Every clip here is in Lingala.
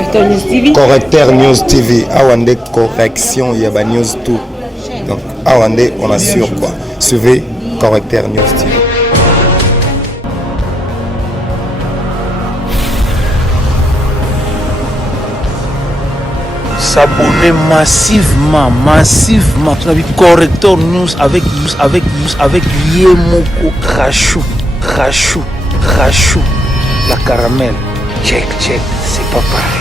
Correcteur News TV. Correcteur News TV. Awande correction, il y a news tout. Donc, Awande, on assure quoi. Suivez Correcteur News TV. S'abonner massivement. Tu as vu Correcteur News avec Yemoko Rachou. La caramel. Check, c'est pas pareil.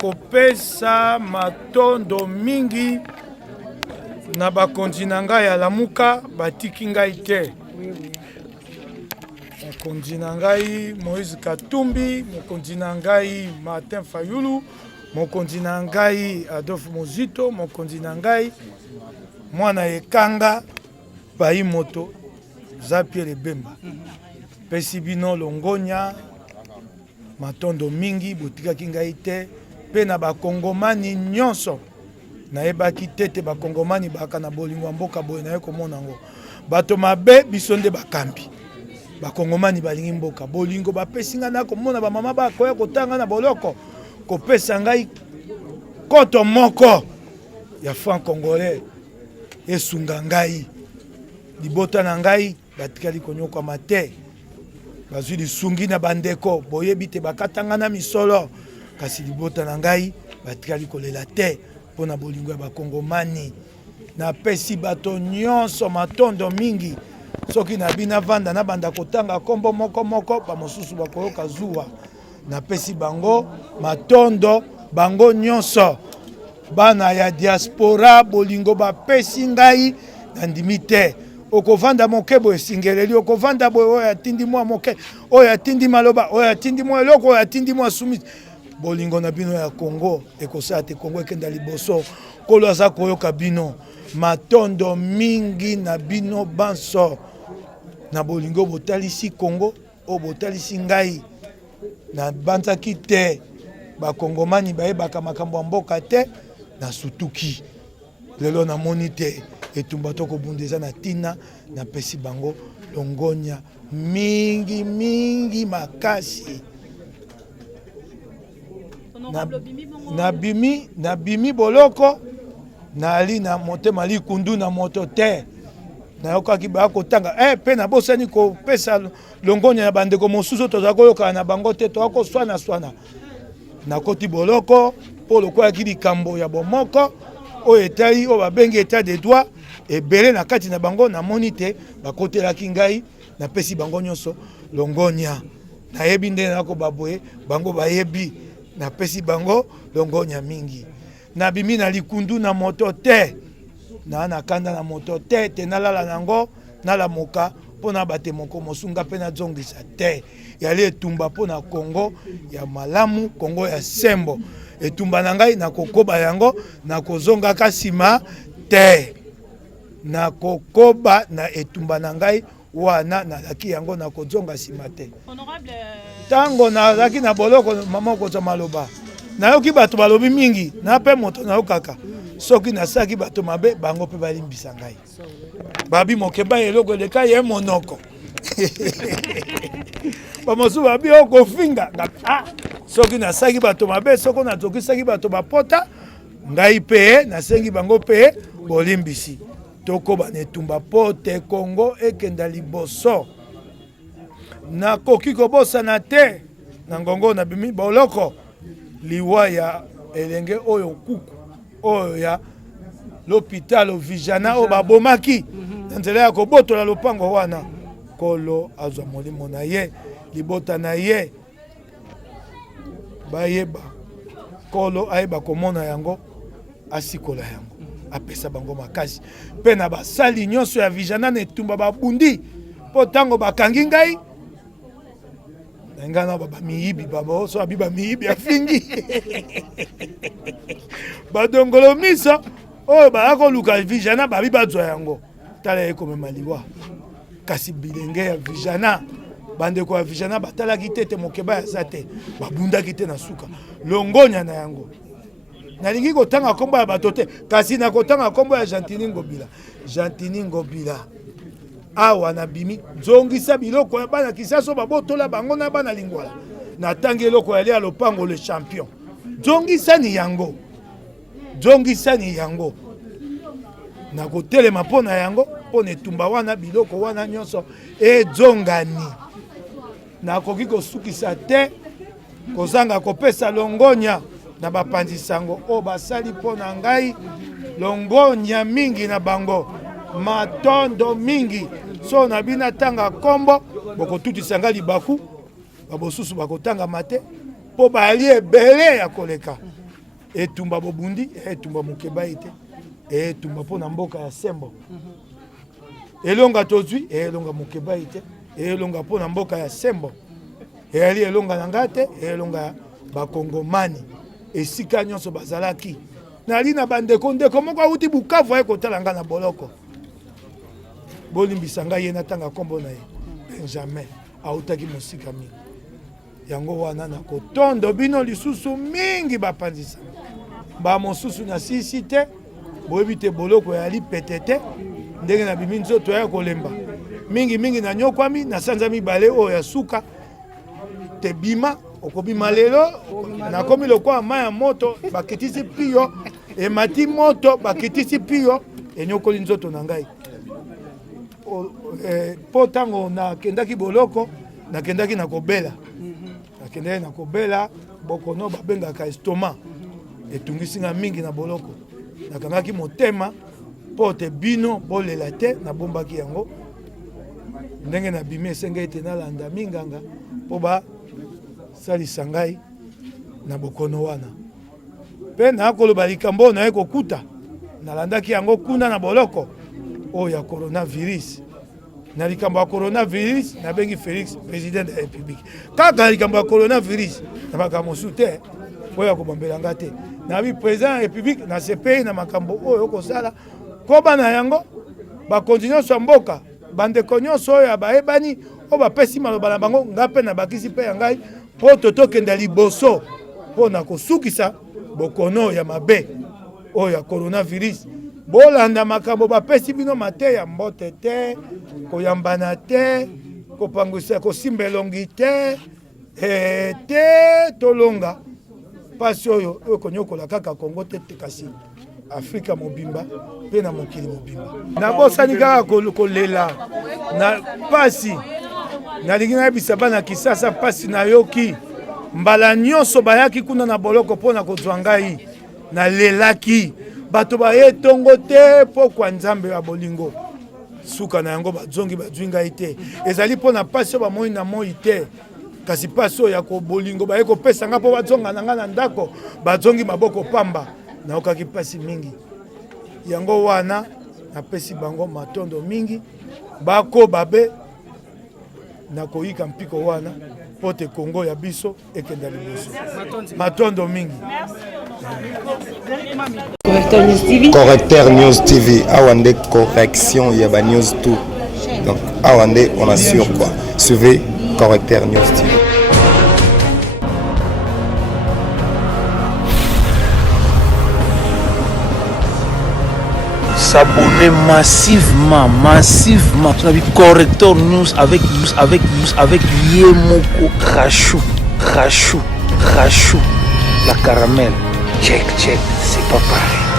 Kopesa matondo mingi na bakonzi na ngai ya lamuka batiki ngai te. Mokonzi na ngai Moïse Katumbi, mokonzi na ngai Martin Fayulu, mokonzi na ngai Adolphe Mozito, mokonzi na ngai mwana ekanga bayi moto Jean-Pierre Bemba. Pesi bino longonya matondo mingi botikaki ngai te. Pe na bakongomani nyonso na ebaki tete bakongomani baka na bolingo mboka boye na ye komona ngo bato mabe biso nde bakambi bakongomani balingi mboka bolingo bapesi nga na komona ba mama bakoya kotanga na boloko kopesa ngai koto moko ya franc congolais esunga ngai libota na ngai batikali konyokwama te bazwi lisungi na bandeko boyebi te bakatanga na misolo kasi libota na ngai batikali kolela te mpona bolingo ya bakongomani napesi bato nyonso matondo mingi soki na bina vanda na banda kotanga kombo moko bamosusu bakoyoka zuwa napesi bango matondo bango nyonso bana ya diaspora bolingo bapesi ngai na ndimi te okovanda moke boye esingeleli okovanda boye oyo atindi mwa moke oyo atindi maloba oyo atindi mwa eloko oyo atindi mwa sumisi bolingo na bino ya Congo ekosala te Congo ekenda liboso kolo aza koyoka bino matondo mingi na bino banso na bolingo botalisi Congo o botalisi ngai na banzaki te bakongomani bayebaka makambo ya mboka te na sutuki lelo namoni te etumba tokobunda eza na ntina napesi bango longonya mingi makasi nabimi boloko nali na motema likundu na moto te nayokaki baya kotanga mpe nabosani kopesa longonya na bandeko mosusu tozala koyokana na bango te toza koswana nakoti boloko mpo lokwayaki likambo ya bomoko oyo etali oyo babengi etat de droit ebele na kati na bango namoni te bakotelaki ngai napesi bango nyonso longonya nayebi nde nakoba boye bango bayebi napesi bango longonya mingi nabimi na likundu na moto te na kanda na moto te nalala nango nalamoka mpona bate moko mosunga mpe nazongisa te yali etumba mpona Congo ya malamu Congo ya sembo etumba na ngai nakokoba yango nakozongaka nsima te nakokoba na etumba na ngai wana nalaki yango nakozonga nsima te ntango nazalaki na boloko mama okozwa maloba nayoki bato balobi mingi na mpe moto nayokaka soki nasalaki bato mabe bango mpe balimbisa ngai babi mokeba eloko eleka ye monoko bamosusu babi okofinga soki nasalaki bato mabe soko nazokisaki bato bapota ngai mpe nasengi bango mpe bolimbisi tokoba na etumba po te Congo ekenda liboso nakoki kobosana te na ngongo na bimi boloko liwa ya elenge oyo kuku oyo ya l'hôpital Vijana oyo babomaki na nzela ya kobotola lopango wana kolo azwa molimo na ye libota na ye bayeba kolo ayeba komona yango asikola yango apesa bango makasi mpe na basali nyonso ya Vijana na etumba babundi mpo ntango bakangi ngai ngai na bamiyibi babaoso abi bamiyibi afingi badongolo miso oyo baya koluka Vijana babi bazwa yango tala ekomema liwa kasi bilenge ya Vijana bandeko ya Vijana batalaki te mokeba yaza te babundaki te na suka longonya na yango nalingi kotanga kombo ya bato te kasi nakotanga kombo ya Gentini Ngobila awa na bimi zongisa biloko ya bana kisaso babotola bango na bana lingwala natangi eloko ya lopango le champion zongisani yango nakotelema mpona yango mpona etumba wana biloko wana nyonso ezongani nakoki kosukisa te kozanga kopesa longonya na bapanzi sango oyo basali mpona ngai longonya mingi na bango matondo mingi so na bina tanga kombo bokotutisa ngai libaku babosusu bakotanga mate mpo bali ebele ya koleka etumba bobundi etumba mokeba ete etumba mpona mboka ya sembo elonga tozwi elonga mokeba ete elonga mpona mboka ya sembo eyali elonga na ngai te elonga ya bakongomani esika nyonso bazalaki nali na bandeko ndeko moko awuti Bukavu aye kotala ngai na boloko bolimbisa ngai ye natanga kombo na ye Benjamin awutaki mosika mingi yango wana na kotondo bino lisusu mingi bapanzisa bamosusu na sisi te boyebi te boloko yali pete te ndenge na bimi nzoto ya kolemba mingi na nyokwami na sanza mibale oyo ya suka te bima okobima lelo nakomi lokwa ma ya moto bakitisi pio emati moto bakitisi pio enyokoli nzoto na ngai po ntango nakendaki boloko nakendaki na kobela bokono babengaka estoma etungisi nga mingi na boloko nakangaki motema po te bino bolela te nabombaki yango ndenge nabimi esenga ete nalanda minganga po basalisa ngai na bokono wana mpe nakoloba likambo naye kokuta nalandaki yango kuna na boloko oyo ya coronavirus na likambo ya coronavirus nabengi Félix président de la République kaka likambo ya coronavirus na makambo mosusu te oyo ya kobambela nga te nabi président ya République na CPI na makambo oyo okosala koba na yango bakonzi nyonso ya mboka bandeko nyonso oyo bayebani oyo bapesi maloba na bango nga mpe na bakisi mpe ya ngai mpo totokenda liboso mpo na kosukisa bokono ya mabe oyo ya coronavirus bolanda makambo bapesi bino mateya mbote te koyambana te kopangwisa kosimba elongi te te tolonga pasi oyo konyokola kaka Kongo te kasi Afrika mobimba mpe na mokili mobimba nabosani kaka kolela na pasi nalingi nayebisa bana Kisasa pasi nayoki mbala nyonso bayaki kuna na boloko mpona kozwa ngai nalelaki bato baye tongo te pokwa nzambe ya bolingo suka na yango bazongi bazwi ngai te ezali mpona pasi oyo bamoi na moi te kasi pasi oyo ya kobolingo baye kopesa nga mpo bazonga na nga na ndako bazongi maboko pamba naokaki pasi mingi yango wana napesi bango matondo mingi bakoba be nakoyika mpiko wana po te Kongo ya biso ekenda liboso matondo mingi. Correcteur News TV, Awande correction, il y a news tout. Donc, Awande, on assure quoi. Suivez Correcteur News TV. S'abonner massivement sur la Correcteur News avec Yemoko Rachou, la caramel. Check, c'est pas pareil.